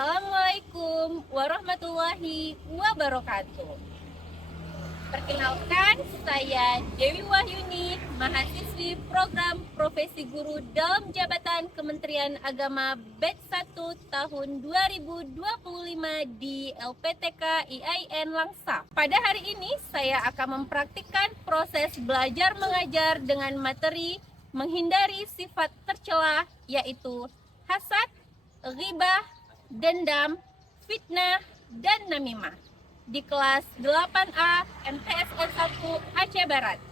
Assalamualaikum warahmatullahi wabarakatuh. Perkenalkan, saya Dewi Wahyuni, mahasiswi program Profesi Guru dalam Jabatan Kementerian Agama Batch 1 tahun 2025 di LPTK IAIN Langsa. Pada hari ini, saya akan mempraktikkan proses belajar mengajar dengan materi menghindari sifat tercela, yaitu hasad, ghibah, dendam, fitnah, dan namimah di kelas 8A MTSN 1 Aceh Barat.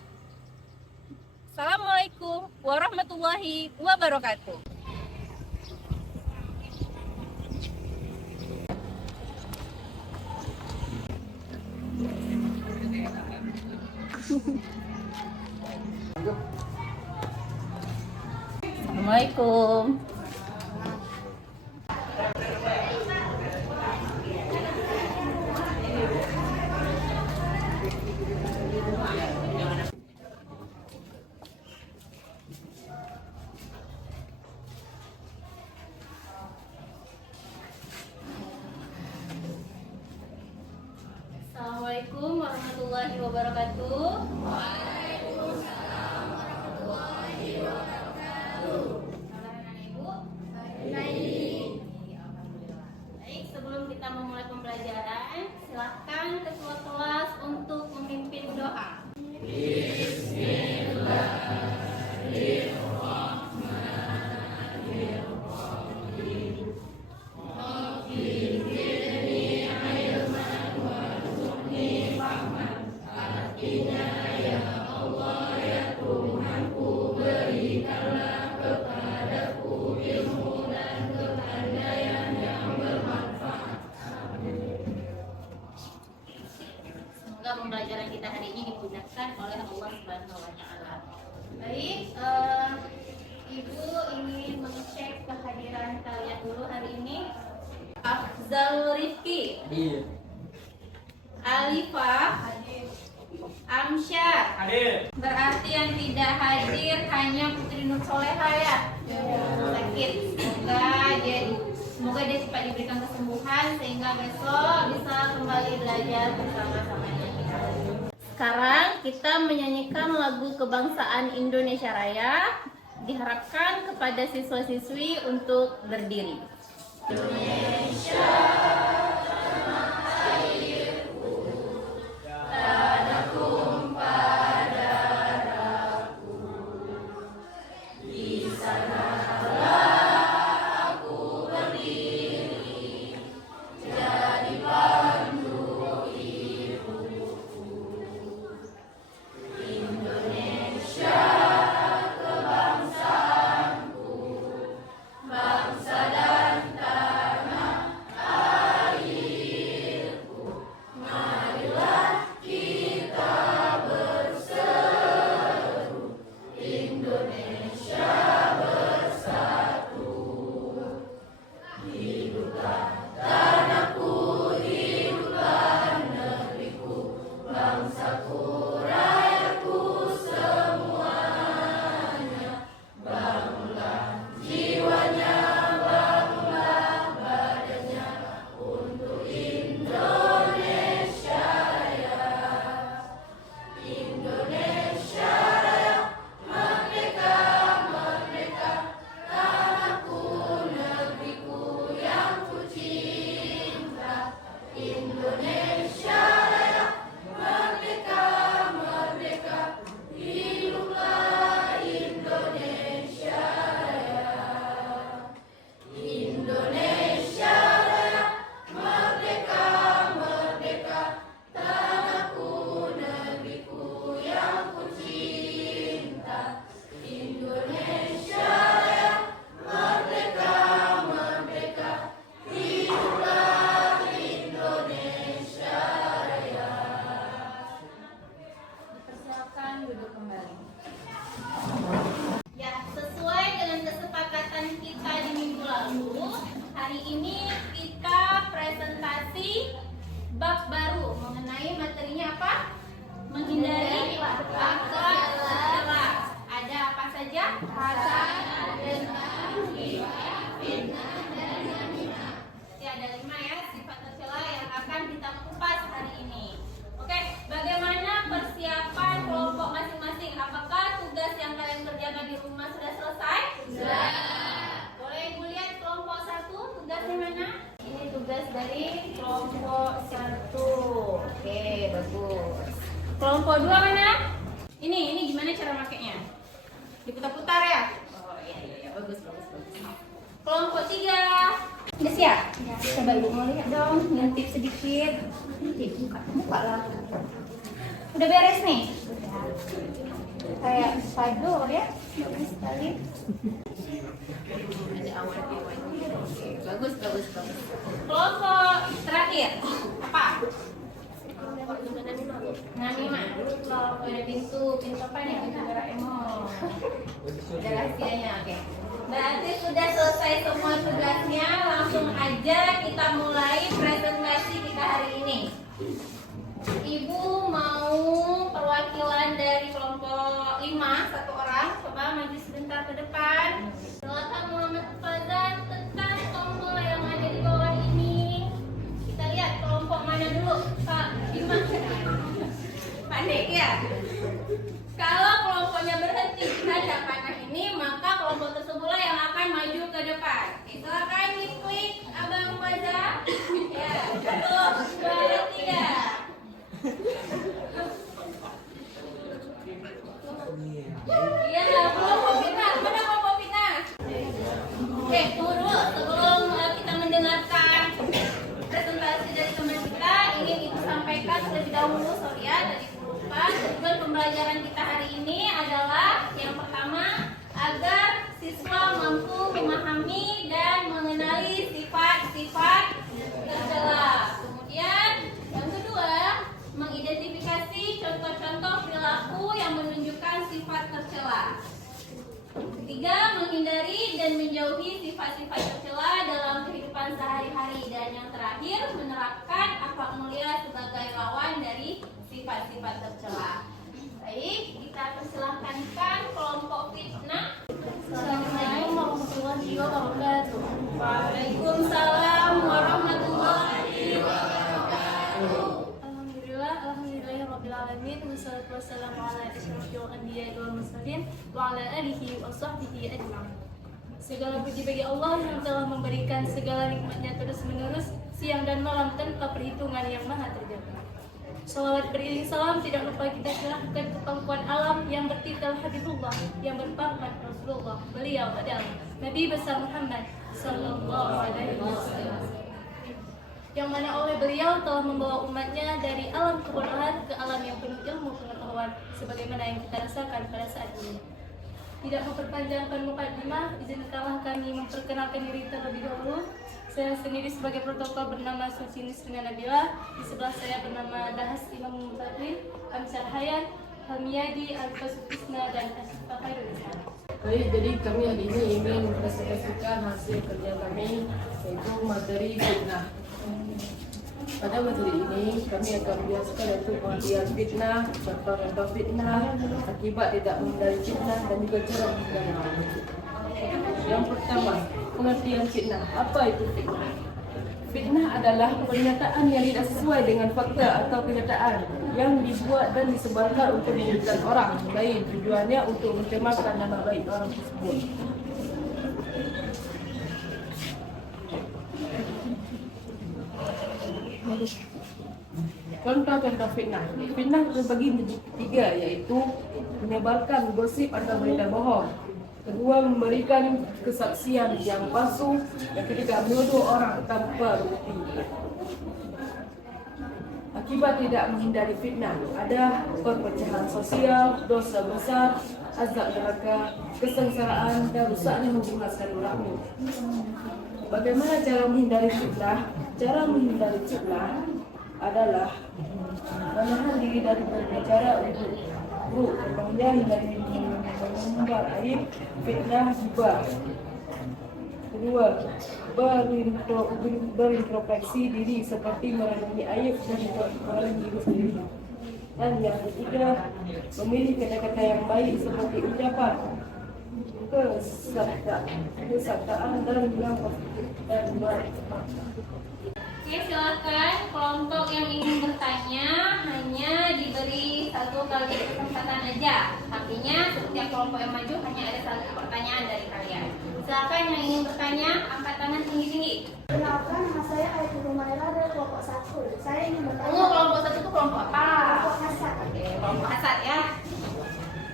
Assalamualaikum warahmatullahi wabarakatuh. Assalamualaikum. Assalamualaikum warahmatullahi wabarakatuh. Waalaikumsalam warahmatullahi wabarakatuh. Kabar anak ibu? Baik. Alhamdulillah. Baik, sebelum kita memulai pembelajaran, silakan ketua kelas untuk memimpin doa. Semoga pembelajaran kita hari ini digunakan oleh Allah Subhanahu wa Ta'ala. Baik, Ibu ingin mengecek kehadiran kalian dulu hari ini. Afzal Rifki, Alifah, Amsyar. Hadir. Berarti yang tidak hadir hanya Putri Nur Soleha ya. Sakit. Semoga dia cepat diberikan kesembuhan sehingga besok bisa kembali belajar bersama-samanya. Sekarang kita menyanyikan lagu kebangsaan Indonesia Raya. Diharapkan kepada siswa-siswi untuk berdiri. Duduk kembali. Ya, sesuai dengan kesepakatan kita di minggu lalu, hari ini kita presentasi bab baru mengenai materinya apa? Menghindari akhlak tercela. Ada apa saja? Hasad, dendam, ghibah, fitnah, dan namimah. Ya, ada Kelompok 2 mana? Ini gimana cara makainya? Diputar-putar ya? Oh iya, bagus. Kelompok 3. Udah siap? Ya. Coba ibu mau lihat dong, ngintip sedikit. Buka lah. Udah beres nih? Udah. Kayak spidol ya? Bagus sekali. Ada awan-awannya. Bagus. Kelompok terakhir apa? Nanima. Ada pintu apa nih? Pintu Doraemon. Ada rahasianya, oke. Berarti sudah selesai semua tugasnya. Langsung aja kita mulai presentasi kita hari ini. Ibu mau perwakilan dari kelompok 5, satu orang. Coba maju sebentar ke depan. Silakan Muhammad Fazan, tekan tombol yang ada di bawah ini. Kita lihat kelompok mana dulu, Pak Dimas. Panik ya? Kalau kelompoknya berhenti di hadapan ini, maka kelompok tersebutlah yang akan maju ke depan. Oke, silakan klik Abang Fazan. Ya, 1, 2, 3. Iya, kelompok fitnah. Mana kelompok fitnah? Oke, tunggu dulu. Sebelum kita mendengarkan presentasi dari teman kita, ingin Ibu sampaikan terlebih dahulu, sorry ya, tadi lupa. Tujuan pembelajaran kita hari ini adalah yang pertama, agar siswa mampu memahami dan mengenali sifat-sifat tercela. Kemudian, yang kedua, mengidentifikasi contoh-contoh perilaku yang menunjukkan sifat tercela. Ketiga, menghindari dan menjauhi sifat-sifat tercela dalam kehidupan sehari-hari. Dan yang terakhir, menerapkan akhlak mulia sebagai lawan dari sifat-sifat tercela. Baik, kita persilahkan kelompok fitnah. Assalamualaikum warahmatullahi wabarakatuh. Waalaikumsalam warahmatullahi wabarakatuh. Alhamdulillahirrabbilalamin. Wassalatu wassalamu ala asyrafil anbiya'i wal mursalin wa ala alihi wa sahbihi ajma'in. Segala puji bagi Allah yang telah memberikan segala nikmatnya terus-menerus siang dan malam tanpa perhitungan yang maha terjaga. Salawat beriring salam tidak lupa kita curahkan ke pangkuan alam yang bertitel Habibullah, yang berpangkat Rasulullah. Beliau adalah Nabi besar Muhammad sallallahu alaihi wasallam, yang mana oleh beliau telah membawa umatnya dari alam kebodohan ke alam yang penuh ilmu pengetahuan, sebagaimana yang kita rasakan pada saat ini. Tidak memperpanjangkan mukadimah, izinkanlah kami memperkenalkan diri terlebih dahulu. Saya sendiri sebagai protokol bernama Suci Nisrina Nabila. Di sebelah saya bernama Dahas Imam Mutadwin, Amsar Hayat, Hamiyadi, Al-Fasutisna, dan Asyifa Khairul Islam. Baik, jadi kami hari ini ingin mempresentasikan hasil kerja kami, yaitu materi fitnah. Pada materi ini kami akan menjelaskan yaitu pengertian fitnah, contoh-contoh fitnah, akibat tidak menghindari fitnah, dan juga cara menghindari fitnah. Yang pertama, pengertian fitnah. Apa itu fitnah? Fitnah adalah pernyataan yang tidak sesuai dengan fakta atau kenyataan yang dibuat dan disebarkan untuk menyudutkan orang lain. Tujuannya untuk mencemarkan nama baik orang tersebut. Contoh-contoh fitnah. Fitnah terbagi menjadi tiga, yaitu menyebarkan gosip atau berita bohong. Kedua, memberikan kesaksian yang palsu. Yang ketiga, menuduh orang tanpa bukti. Akibat tidak menghindari fitnah, ada perpecahan sosial, dosa besar, azab neraka, kesengsaraan, dan rusaknya hubungan silaturahmi. Bagaimana cara menghindari fitnah? Cara menghindari fitnah adalah menahan diri dari berbicara untuk buruk, menghindari mengumbar aib, fitnah, gibah. Kedua, berintrospeksi diri seperti merenungi aib dan merenungi diri sendiri. Dan yang ketiga, memilih kata-kata yang baik seperti ucapan, kesaktaan dan bilang dan baik. Oke, silakan kelompok yang ingin bertanya hanya diberi satu kali kesempatan aja. Artinya setiap kelompok yang maju hanya ada satu pertanyaan dari kalian. Silakan yang ingin bertanya, angkat tangan tinggi-tinggi. Kenalkan, nama saya Ayat Humaira dari kelompok 1. Saya ingin bertanya. Kelompok 1 itu kelompok apa? Kelompok Hasan. Oke, kelompok hasad ya.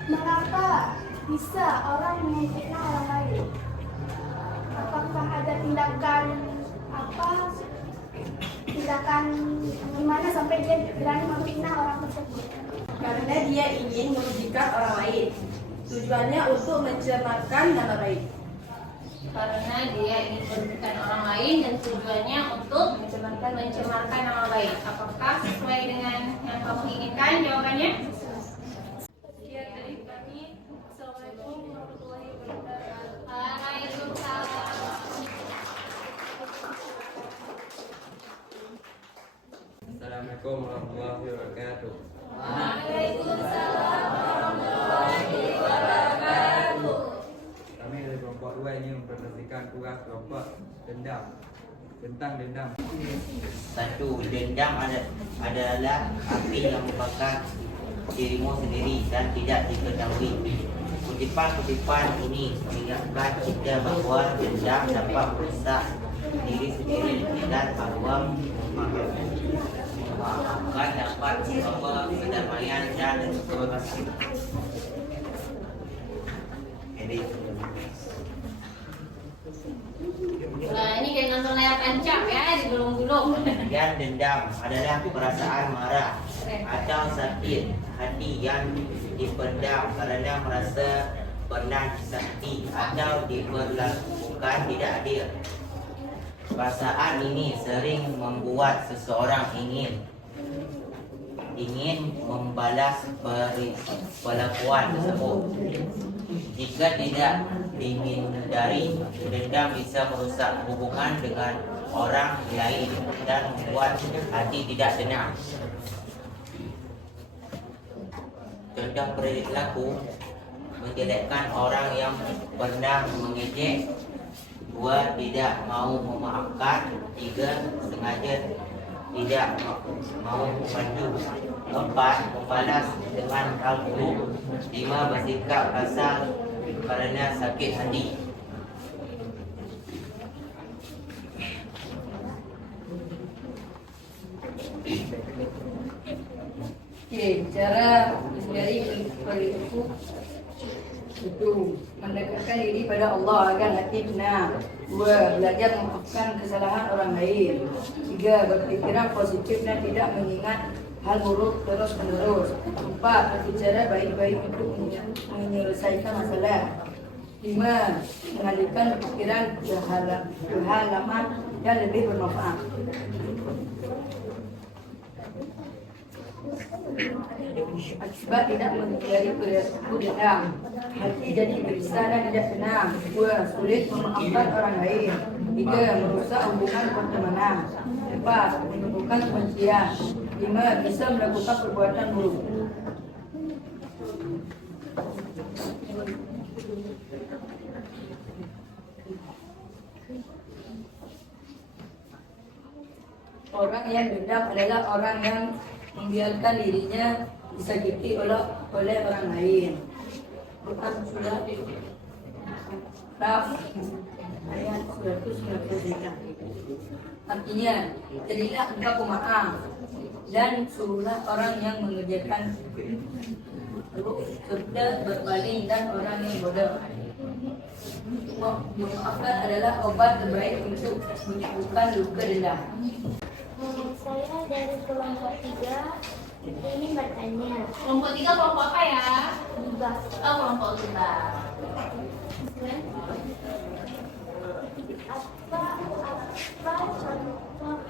Mengapa bisa orang memfitnah orang lain? Apakah ada tindakan gimana sampai dia berani memfitnah orang tersebut? Karena dia ingin merugikan orang lain. Tujuannya untuk mencemarkan nama baik. Karena dia ingin merugikan orang lain dan tujuannya untuk mencemarkan nama baik. Apakah sesuai dengan yang kamu inginkan jawabannya? Sekian dari kami. Assalamualaikum warahmatullahi wabarakatuh. Waalaikumsalam. Assalamualaikum warahmatullahi wabarakatuh. Waalaikumsalam warahmatullahi wabarakatuh. Kami dari kelompok 2 ini mempresentasikan tugas kelompok dendam tentang dendam. 1. Dendam adalah api yang membakar dirimu sendiri dan tidak diketahui. Kutipan-kutipan ini mengingatkan kita bahawa dendam dapat merusak diri sendiri dan bahawa memaafkan dapat membawa kedamaian dan kebahagiaan. Nah, ini kayak nonton layar tancap ya, digulung-gulung. Dan dendam adalah perasaan marah atau sakit hati yang dipendam kerana merasa pernah disakiti atau diperlakukan tidak adil. Perasaan ini sering membuat seseorang ingin membalas perlakuan tersebut. Jika tidak dihindari, dendam bisa merusak hubungan dengan orang lain dan membuat hati tidak tenang. Contoh perilaku: menjelekkan orang yang pernah mengejek. 2. Tidak mau memaafkan. 3. Sengaja tidak mau membantu. 4. Membalas dengan hal buruk. 5. Bersikap kasar kerana sakit hati. Okey, cara menghindari perilaku itu mendekatkan diri pada Allah agar hati tenang. 2. Belajar memaafkan kesalahan orang lain. 3. Berpikiran positif dan tidak mengingat hal buruk terus menerus. 4. Berbicara baik-baik untuk menyelesaikan masalah. 5. Mengalihkan pikiran ke halaman yang lebih bermanfaat. Akibat tidak menghindari perilaku dendam, hati jadi gelisah dan tidak tenang. 2. Sulit memaafkan orang lain. 3. Merusak hubungan pertemanan. 4. Menimbulkan kebencian. 5. Bisa melakukan perbuatan buruk. Orang yang dendam adalah orang yang membiarkan dirinya disakiti oleh orang lain. Quran surah Al-Kahf ayat 193. Artinya, jadilah engkau pemaaf dan suruhlah orang yang mengerjakan buruk serta berpaling dan orang yang bodoh. Memaafkan adalah obat terbaik untuk menyembuhkan luka dendam. Saya dari kelompok 3 ini bertanya. Kelompok 3 kelompok apa ya? Gibah. Oh, kelompok gibah. Apa contoh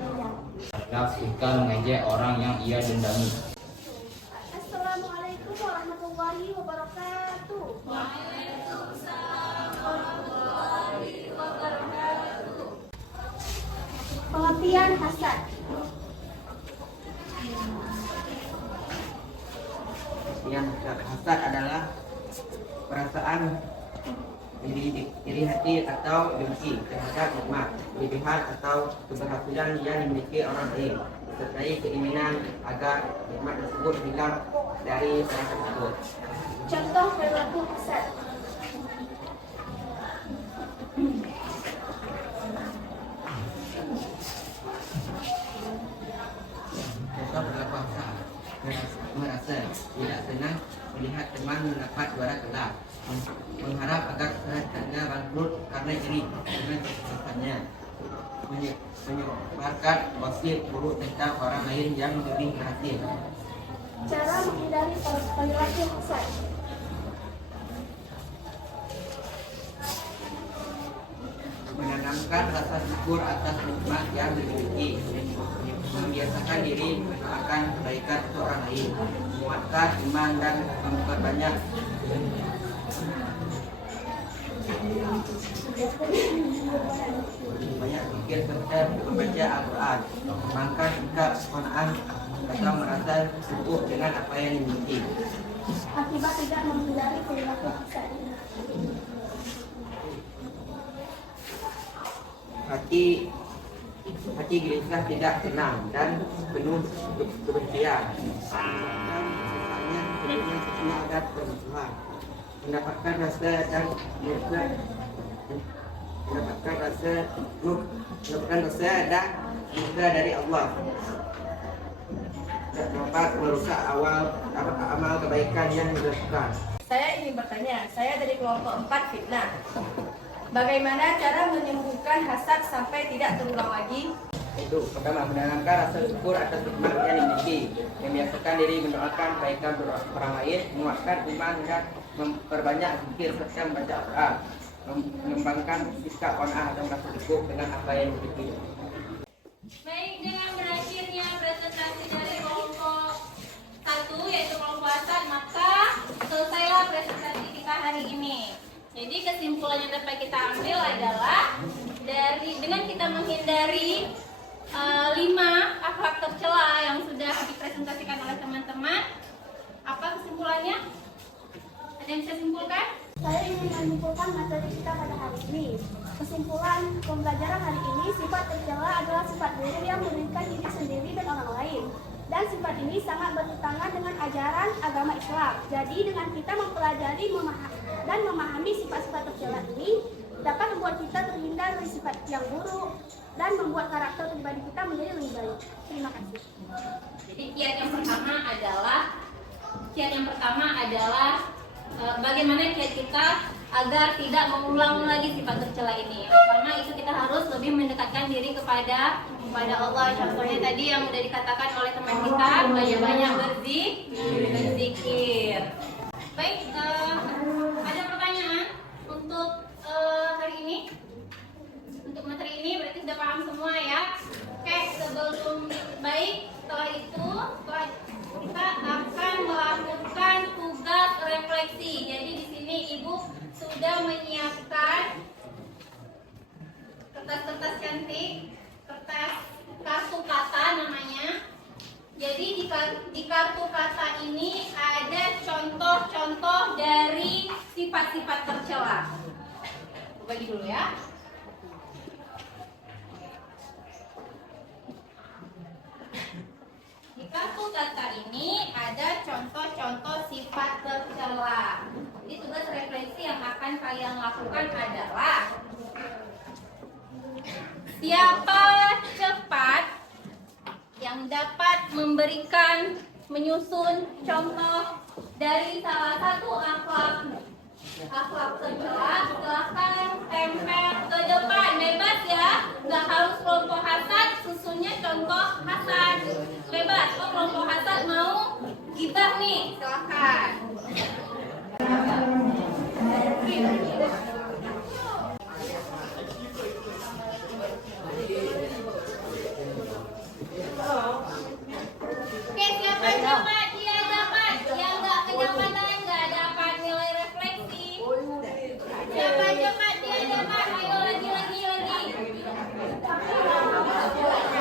dendam? Sikap suka mengejek orang yang ia dendami. Assalamualaikum warahmatullahi wabarakatuh. Pengertian hasad. Yang hasad adalah perasaan iri hati atau benci terhadap nikmat, kelebihan atau keberhasilan yang dimiliki orang lain, disertai keinginan agar nikmat tersebut hilang dari orang tersebut. Contoh perilaku hasad. Contoh perilaku hasad: merasa mendapat juara kelak. Mengharap agar kesehatannya bangkrut karena iri dengan kesehatannya. Menyebarkan gosip buruk tentang orang lain yang lebih berhasil. Cara menghindari perilaku hasad. Menanamkan rasa syukur atas nikmat yang dimiliki, membiasakan diri mendoakan kebaikan untuk orang lain, menguatkan iman dan memperbanyak pikir serta membaca Al-Quran, mengembangkan sikap qanaah atau merasa cukup dengan apa yang dimiliki. Akibat tidak menghindari perilaku hasad. Hati gelisah, tidak tenang dan penuh kebencian. Misalnya sebenarnya semua ada permusuhan. Mendapatkan rasa dan mendapatkan rasa dan murka dari Allah. Dan dapat merusak amal kebaikan yang dilakukan. Saya ingin bertanya, saya dari kelompok 4 fitnah. Bagaimana cara menyembuhkan hasad sampai tidak terulang lagi? Itu pertama, menanamkan rasa syukur atas nikmat yang dimiliki, membiasakan diri mendoakan kebaikan orang lain, menguatkan iman dan memperbanyak zikir serta membaca Al-Quran, mengembangkan sikap qanaah dan merasa cukup dengan apa yang dimiliki. Baik, dengan berakhirnya presentasi dari kelompok 1 yaitu kelompok hasad, maka selesailah presentasi kita hari ini. Jadi kesimpulan yang dapat kita ambil adalah dengan kita menghindari 5 akhlak tercela yang sudah dipresentasikan oleh teman-teman, apa kesimpulannya? Ada yang bisa simpulkan? Saya ingin menyimpulkan materi kita pada hari ini. Kesimpulan pembelajaran hari ini, sifat tercela adalah sifat buruk yang merugikan diri sendiri dan orang lain. Dan sifat ini sangat bertentangan dengan ajaran agama Islam. Jadi dengan kita mempelajari dan memahami sifat-sifat tercela ini dapat membuat kita terhindar dari sifat yang buruk dan membuat karakter pribadi kita menjadi lebih baik. Terima kasih. Jadi kiat yang pertama adalah bagaimana kiat kita agar tidak mengulang lagi sifat tercela ini. Pertama itu kita harus lebih mendekatkan diri kepada Allah. Contohnya tadi yang sudah dikatakan oleh teman kita, banyak-banyak berzikir. Baik, ada pertanyaan untuk hari ini? Untuk materi ini berarti sudah paham semua ya. Oke, setelah itu kita akan melakukan tugas refleksi. Jadi di sini Ibu sudah menyiapkan kertas-kertas cantik, kertas kartu kata namanya. Jadi di kartu kata ini ada contoh-contoh dari sifat-sifat tercela. Bagi dulu ya. Di kartu kata ini ada contoh-contoh sifat tercela. Jadi tugas refleksi yang akan kalian lakukan adalah siapa cepat yang dapat menyusun contoh dari salah satu akhlak tercela, silahkan tempel ke depan, bebas ya, nggak harus kelompok hasad, susunnya contoh hasad, bebas. Oh, kelompok hasad mau gibah nih, silahkan. Oke, siapa cepat dia dapat, yang nggak kedapatan nggak dapat nilai refleksi. Siapa cepat dia dapat, ayo lagi. Oke, siapa cepat dia dapat.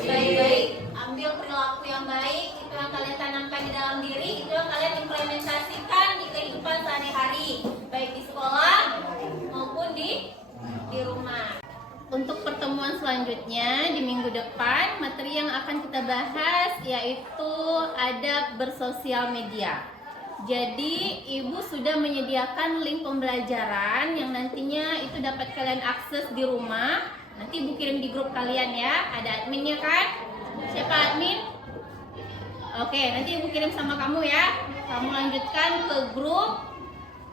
Baik-baik. Ambil perilaku yang baik, itu yang kalian tanamkan di dalam diri, itu yang kalian implementasikan di kehidupan sehari-hari, baik di sekolah maupun di rumah. Untuk pertemuan selanjutnya di minggu depan, materi yang akan kita bahas yaitu adab bersosial media. Jadi, Ibu sudah menyediakan link pembelajaran yang nantinya itu dapat kalian akses di rumah. Nanti Ibu kirim di grup kalian ya. Ada adminnya kan? Siapa admin? Oke, nanti Ibu kirim sama kamu ya. Kamu lanjutkan ke grup.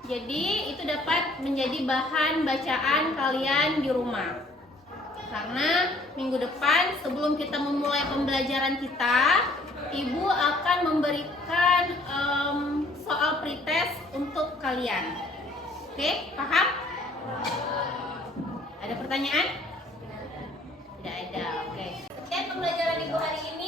Jadi, itu dapat menjadi bahan bacaan kalian di rumah. Karena minggu depan sebelum kita memulai pembelajaran kita, Ibu akan memberikan soal pretest untuk kalian. Oke, paham? Ada pertanyaan? Tidak ada, oke. Sekian pembelajaran Ibu hari ini.